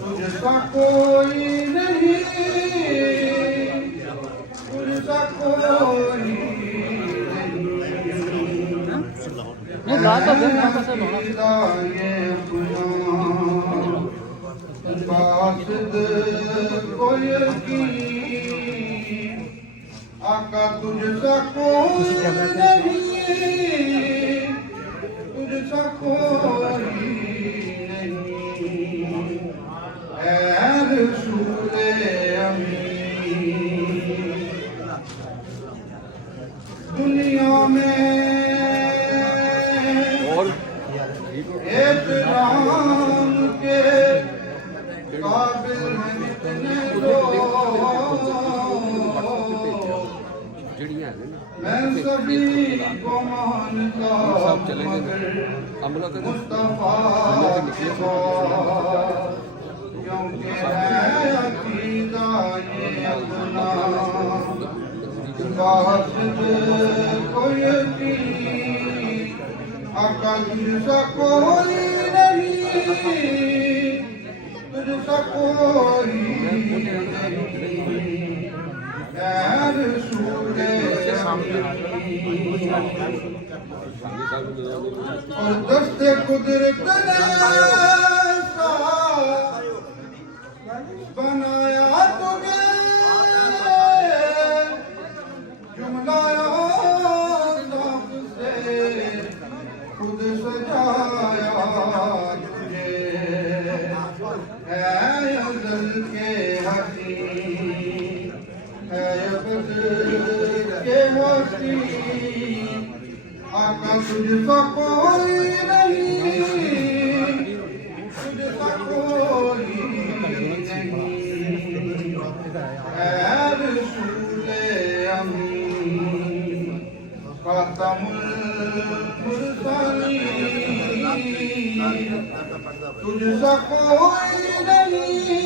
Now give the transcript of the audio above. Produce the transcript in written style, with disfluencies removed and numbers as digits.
तुझसा कोई नहीं, तुझसा कोई नहीं बात तो फिर मैं कैसे लोना आका तुझसा कोई नहीं, तुझसा कोई नहीं, ऐ रसूले अमीन। दुनिया में एहतराम के काबिल हैं इतने लोग, मैं सभी को मानता मगर मुस्तफा के बाद, क्योंकि है अकीदा ये अपना वास्ते कोई यकीन। आका तुझसा कोई नहीं, तुझसा कोई नहीं, ऐ रसूले और दस्ते कुदरत ने ऐसा बनाया तुझे, जुमलाया ज़ौक़ से खुद सजाया तुझे, है अज़ल के हसीन, है अबद के हसीन। आका तुझसा कोई नहीं, तुझसा कोई नहीं, ऐ रसूले अमीन। खातमुल मुरसलीन तुझसा कोई नहीं,